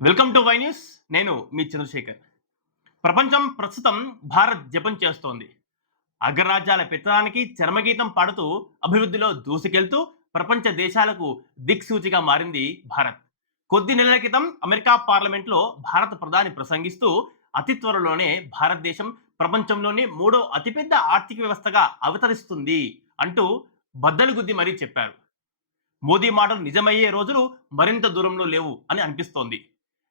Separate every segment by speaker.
Speaker 1: Welcome to Y news. నేను మీ చంద్రశేఖర్. ప్రపంచం ప్రస్తుతం భారత్ జపం చేస్తోంది. అగ్రరాజ్యాల పెత్తనానికి చర్మగీతం పాడుతూ అభివృద్ధిలో దూసుకెళ్తూ ప్రపంచ దేశాలకు దిక్సూచిగా మారింది భారత్. కొద్ది నెలల క్రితం అమెరికా పార్లమెంట్లో భారత ప్రధాని ప్రసంగిస్తూ అతి త్వరలోనే భారతదేశం ప్రపంచంలోనే మూడో అతిపెద్ద ఆర్థిక వ్యవస్థగా అవతరిస్తుంది అంటూ బద్దలు గుద్ది మరీ చెప్పారు. మోదీ మాటలు నిజమయ్యే రోజులు మరింత దూరంలో లేవు అని అనిపిస్తోంది.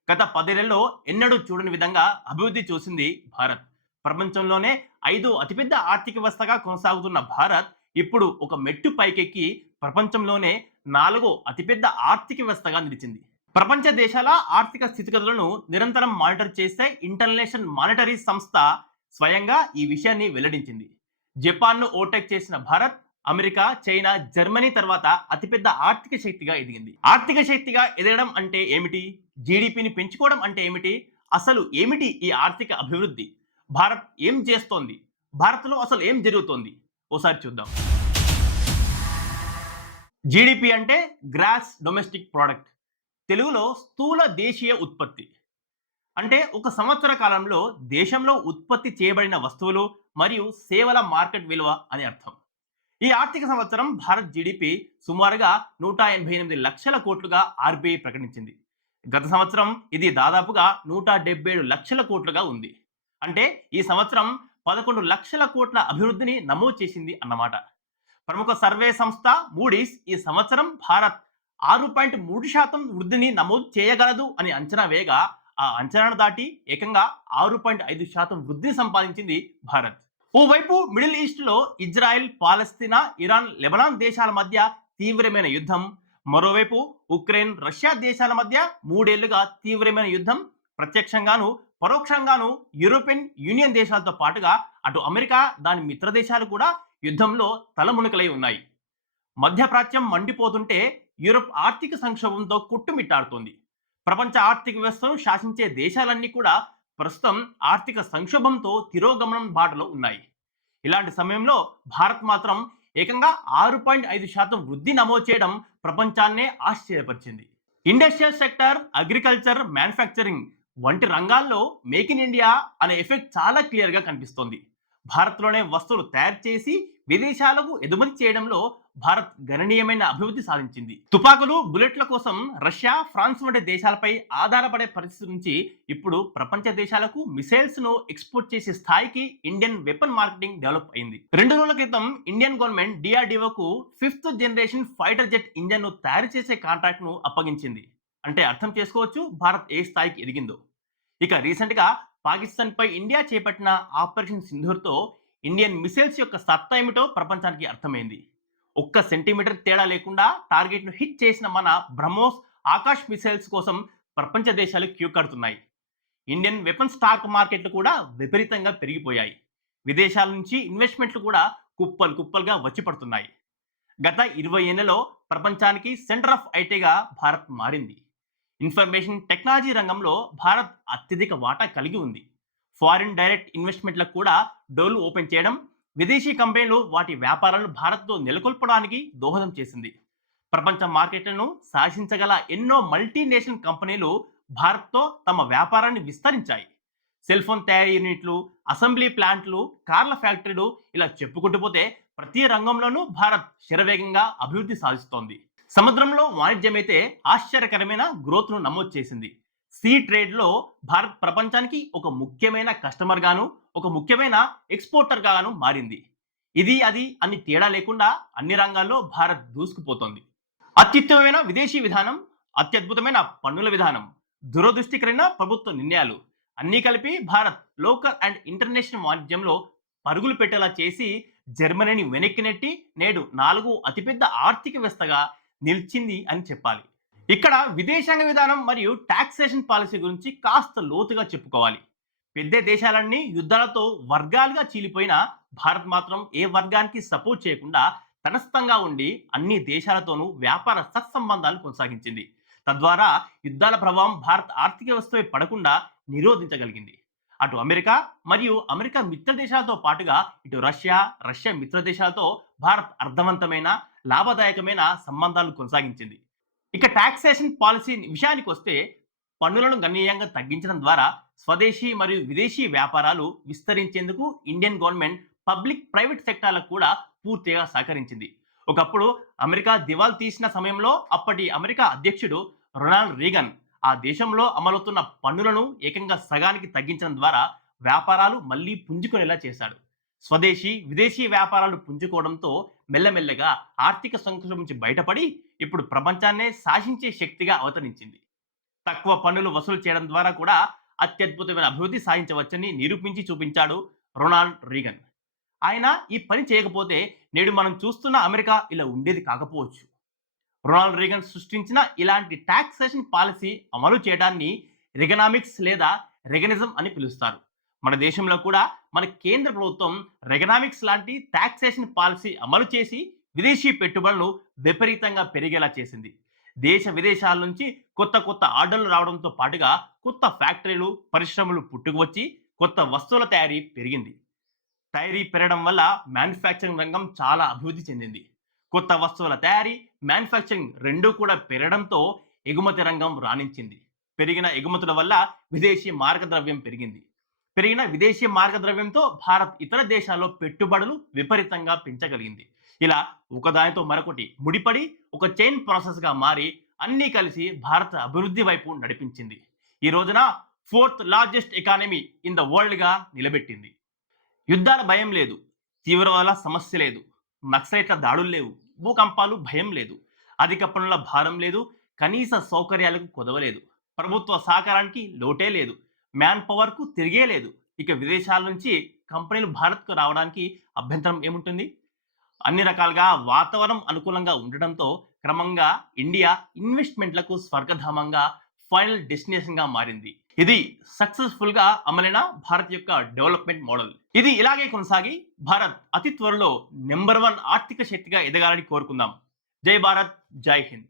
Speaker 1: గత పదేళ్ళలో ఎన్నడూ చూడని విధంగా అభివృద్ధి చూసింది భారత్. ప్రపంచంలోనే ఐదు అతిపెద్ద ఆర్థిక వ్యవస్థగా కొనసాగుతున్న భారత్ ఇప్పుడు ఒక మెట్టు పైకెక్కి ప్రపంచంలోనే నాలుగో అతిపెద్ద ఆర్థిక వ్యవస్థగా నిలిచింది. ప్రపంచ దేశాల ఆర్థిక స్థితిగతులను నిరంతరం మానిటర్ చేసే ఇంటర్నేషనల్ మానిటరీ సంస్థ స్వయంగా ఈ విషయాన్ని వెల్లడించింది. జపాన్ను ఓవర్టేక్ చేసిన భారత్ అమెరికా చైనా జర్మనీ తర్వాత అతిపెద్ద ఆర్థిక శక్తిగా ఎదిగింది. ఆర్థిక శక్తిగా ఎదగడం అంటే ఏమిటి? జీడిపిని పెంచుకోవడం అంటే ఏమిటి? అసలు ఏమిటి ఈ ఆర్థిక అభివృద్ధి? భారత్ ఏం చేస్తోంది? భారత్లో అసలు ఏం జరుగుతోంది? ఓసారి చూద్దాం. జీడిపి అంటే గ్రాస్ డొమెస్టిక్ ప్రోడక్ట్. తెలుగులో స్థూల దేశీయ ఉత్పత్తి. అంటే ఒక సంవత్సర కాలంలో దేశంలో ఉత్పత్తి చేయబడిన వస్తువులు మరియు సేవల మార్కెట్ విలువ అని అర్థం. ఈ ఆర్థిక సంవత్సరం భారత్ జీడిపి సుమారుగా నూట ఎనభై ఎనిమిది లక్షల కోట్లుగా ఆర్బీఐ ప్రకటించింది. గత సంవత్సరం ఇది దాదాపుగా నూట డెబ్బై ఏడు లక్షల కోట్లుగా ఉంది. అంటే ఈ సంవత్సరం పదకొండు లక్షల కోట్ల అభివృద్ధిని నమోదు చేసింది అన్నమాట. ప్రముఖ సర్వే సంస్థ మూడీస్ ఈ సంవత్సరం భారత్ ఆరు పాయింట్ మూడు శాతం వృద్ధిని నమోదు చేయగలదు అని అంచనా వేయగా ఆ అంచనాను దాటి ఏకంగా ఆరు పాయింట్ ఐదు శాతం వృద్ధిని సంపాదించింది భారత్. ఓవైపు మిడిల్ ఈస్ట్లో ఇజ్రాయెల్ పాలస్తీనా ఇరాన్ లెబనాన్ దేశాల మధ్య తీవ్రమైన యుద్ధం. మరోవైపు ఉక్రెయిన్ రష్యా దేశాల మధ్య మూడేళ్ళుగా తీవ్రమైన యుద్ధం. ప్రత్యక్షంగాను పరోక్షంగాను యూరోపియన్ యూనియన్ దేశాలతో పాటుగా అటు అమెరికా దాని మిత్ర దేశాలు కూడా యుద్ధంలో తలమునకలై ఉన్నాయి. మధ్యప్రాచ్యం మండిపోతుంటే యూరోప్ ఆర్థిక సంక్షోభంతో కుట్టుమిట్టాడుతోంది. ప్రపంచ ఆర్థిక వ్యవస్థను శాసించే దేశాలన్నీ కూడా ప్రస్తుతం ఆర్థిక సంక్షోభంతో తిరోగమనం బాటలో ఉన్నాయి. ఇలాంటి సమయంలో భారత్ మాత్రం ఏకంగా ఆరు పాయింట్ ఐదు శాతం వృద్ధి నమోదు చేయడం ప్రపంచాన్నే ఆశ్చర్యపరిచింది. ఇండస్ట్రియల్ సెక్టర్ అగ్రికల్చర్ మ్యానుఫ్యాక్చరింగ్ వంటి రంగాల్లో మేక్ ఇన్ ఇండియా అనే ఎఫెక్ట్ చాలా క్లియర్గా కనిపిస్తోంది. భారత్లోనే వస్తువులు తయారు చేసి విదేశాలకు ఎగుమతి చేయడంలో భారత్ గణనీయమైన అభివృద్ధి సాధించింది. తుపాకులు బుల్లెట్ల కోసం రష్యా ఫ్రాన్స్ వంటి దేశాలపై ఆధారపడే పరిస్థితి నుంచి ఇప్పుడు ప్రపంచ దేశాలకు మిసైల్స్ను ఎక్స్పోర్ట్ చేసే స్థాయికి ఇండియన్ వెపన్ మార్కెటింగ్ డెవలప్ అయింది. రెండు రోజుల క్రితం ఇండియన్ గవర్నమెంట్ డిఆర్డిఓకు ఫిఫ్త్ జనరేషన్ ఫైటర్ జెట్ ఇంజన్ను తయారు చేసే కాంట్రాక్ట్ను అప్పగించింది. అంటే అర్థం చేసుకోవచ్చు భారత్ ఏ స్థాయికి ఎదిగిందో. ఇక రీసెంట్గా పాకిస్తాన్ పై ఇండియా చేపట్టిన ఆపరేషన్ సింధూర్తో ఇండియన్ మిసైల్స్ యొక్క సత్తా ఏమిటో ప్రపంచానికి అర్థమైంది. ఒక్క సెంటీమీటర్ తేడా లేకుండా టార్గెట్ను హిట్ చేసిన మన బ్రహ్మోస్ ఆకాష్ మిసైల్స్ కోసం ప్రపంచ దేశాలు క్యూ కడుతున్నాయి. ఇండియన్ వెపన్ స్టాక్ మార్కెట్లు కూడా విపరీతంగా పెరిగిపోయాయి. విదేశాల నుంచి ఇన్వెస్ట్మెంట్లు కూడా కుప్పలు కుప్పలుగా వచ్చి పడుతున్నాయి. గత ఇరవై ఏళ్ళలో ప్రపంచానికి సెంటర్ ఆఫ్ ఐటీగా భారత్ మారింది. ఇన్ఫర్మేషన్ టెక్నాలజీ రంగంలో భారత్ అత్యధిక వాటా కలిగి ఉంది. ఫారిన్ డైరెక్ట్ ఇన్వెస్ట్మెంట్లకు కూడా డోర్లు ఓపెన్ చేయడం విదేశీ కంపెనీలు వాటి వ్యాపారాలను భారత్తో నెలకొల్పడానికి దోహదం చేసింది. ప్రపంచ మార్కెట్లను శాసించగల ఎన్నో మల్టీనేషనల్ కంపెనీలు భారత్తో తమ వ్యాపారాన్ని విస్తరించాయి. సెల్ ఫోన్ తయారీ యూనిట్లు అసెంబ్లీ ప్లాంట్లు కార్ల ఫ్యాక్టరీలు ఇలా చెప్పుకుంటూ పోతే ప్రతి రంగంలోనూ భారత్ శరవేగంగా అభివృద్ధి సాధిస్తోంది. సముద్రంలో వాణిజ్యమైతే ఆశ్చర్యకరమైన గ్రోత్ను నమోదు చేసింది. సీ ట్రేడ్లో భారత్ ప్రపంచానికి ఒక ముఖ్యమైన కస్టమర్ గాను ఒక ముఖ్యమైన ఎక్స్పోర్టర్ గాను మారింది. ఇది అది అన్ని తేడా లేకుండా అన్ని రంగాల్లో భారత్ దూసుకుపోతోంది. అత్యుత్తమమైన విదేశీ విధానం అత్యద్భుతమైన పన్నుల విధానం దురదృష్టికరమైన ప్రభుత్వ నిర్ణయాలు అన్నీ కలిపి భారత్ లోకల్ అండ్ ఇంటర్నేషనల్ వాణిజ్యంలో పరుగులు పెట్టేలా చేసి జర్మనీని వెనక్కి నెట్టి నేడు నాలుగు అతిపెద్ద ఆర్థిక వ్యవస్థగా నిలిచింది అని చెప్పాలి. ఇక్కడ విదేశాంగ విధానం మరియు టాక్సేషన్ పాలసీ గురించి కాస్త లోతుగా చెప్పుకోవాలి. పెద్ద దేశాలన్నీ యుద్ధాలతో వర్గాలుగా చీలిపోయిన భారత్ మాత్రం ఏ వర్గానికి సపోర్ట్ చేయకుండా తటస్థంగా ఉండి అన్ని దేశాలతోనూ వ్యాపార సత్సంబంధాలు కొనసాగించింది. తద్వారా యుద్ధాల ప్రభావం భారత్ ఆర్థిక వ్యవస్థపై పడకుండా నిరోధించగలిగింది. అటు అమెరికా మరియు అమెరికా మిత్ర దేశాలతో పాటుగా ఇటు రష్యా రష్యా మిత్ర దేశాలతో భారత్ అర్థవంతమైన లాభదాయకమైన సంబంధాలు కొనసాగించింది. ఇక టాక్సేషన్ పాలసీ విషయానికి వస్తే పన్నులను గణనీయంగా తగ్గించడం ద్వారా స్వదేశీ మరియు విదేశీ వ్యాపారాలు విస్తరించేందుకు ఇండియన్ గవర్నమెంట్ పబ్లిక్ ప్రైవేట్ సెక్టార్లకు కూడా పూర్తిగా సహకరించింది. ఒకప్పుడు అమెరికా దివాల్ తీసిన సమయంలో అప్పటి అమెరికా అధ్యక్షుడు రొనాల్డ్ రీగన్ ఆ దేశంలో అమలవుతున్న పన్నులను ఏకంగా సగానికి తగ్గించడం ద్వారా వ్యాపారాలు మళ్ళీ పుంజుకునేలా చేశాడు. స్వదేశీ విదేశీ వ్యాపారాలు పుంజుకోవడంతో మెల్లమెల్లగా ఆర్థిక సంక్షోభం నుంచి బయటపడి ఇప్పుడు ప్రపంచాన్నే శాసించే శక్తిగా అవతరించింది. తక్కువ పన్నులు వసూలు చేయడం ద్వారా కూడా అత్యద్భుతమైన అభివృద్ధి సాధించవచ్చని నిరూపించి చూపించాడు రొనాల్డ్ రీగన్. ఆయన ఈ పని చేయకపోతే నేడు మనం చూస్తున్న అమెరికా ఇలా ఉండేది కాకపోవచ్చు. రొనాల్డ్ రీగన్ సృష్టించిన ఇలాంటి టాక్సేషన్ పాలసీ అమలు చేయడాన్ని రెగనామిక్స్ లేదా రెగనిజం అని పిలుస్తారు. మన దేశంలో కూడా మన కేంద్ర ప్రభుత్వం రెగనామిక్స్ లాంటి టాక్సేషన్ పాలసీ అమలు చేసి విదేశీ పెట్టుబడులు విపరీతంగా పెరిగేలా చేసింది. దేశ విదేశాల నుంచి కొత్త కొత్త ఆర్డర్లు రావడంతో పాటుగా కొత్త ఫ్యాక్టరీలు పరిశ్రమలు పుట్టుకువచ్చి కొత్త వస్తువుల తయారీ పెరిగింది. తయారీ పెరగడం వల్ల మ్యానుఫ్యాక్చరింగ్ రంగం చాలా అభివృద్ధి చెందింది. కొత్త వస్తువుల తయారీ మ్యానుఫ్యాక్చరింగ్ రెండూ కూడా పెరగడంతో ఎగుమతి రంగం రాణించింది. పెరిగిన ఎగుమతుల వల్ల విదేశీ మార్గద్రవ్యం పెరిగింది. పెరిగిన విదేశీ మార్గద్రవ్యంతో భారత్ ఇతర దేశాల్లో పెట్టుబడులు విపరీతంగా పెంచగలిగింది. ఇలా ఒకదానితో మరొకటి ముడిపడి ఒక చైన్ ప్రాసెస్గా మారి అన్నీ కలిసి భారత అభివృద్ధి వైపు నడిపించింది. ఈ రోజున fourth largest economy in the వరల్డ్గా నిలబెట్టింది. యుద్ధాల భయం లేదు తీవ్రవాద సమస్య లేదు నక్సలైట్ల దాడులు లేవు భూకంపాలు భయం లేదు అధిక పనుల భారం లేదు కనీస సౌకర్యాలకు కొదవలేదు ప్రభుత్వ సహకారానికి లోటే లేదు మ్యాన్ పవర్కు తిరిగే లేదు. ఇక విదేశాల నుంచి కంపెనీలు భారత్కు రావడానికి అభ్యంతరం ఏముంటుంది? అన్ని రకాలుగా వాతావరణం అనుకూలంగా ఉండడంతో క్రమంగా ఇండియా ఇన్వెస్ట్మెంట్లకు స్వర్గధామంగా ఫైనల్ డెస్టినేషన్గా మారింది. ఇది సక్సెస్ఫుల్గా అమలైన భారత్ యొక్క డెవలప్మెంట్ మోడల్. ఇది ఇలాగే కొనసాగి భారత్ అతి త్వరలో నెంబర్ వన్ ఆర్థిక శక్తిగా ఎదగాలని కోరుకుందాం. జై భారత్ జై హింద్.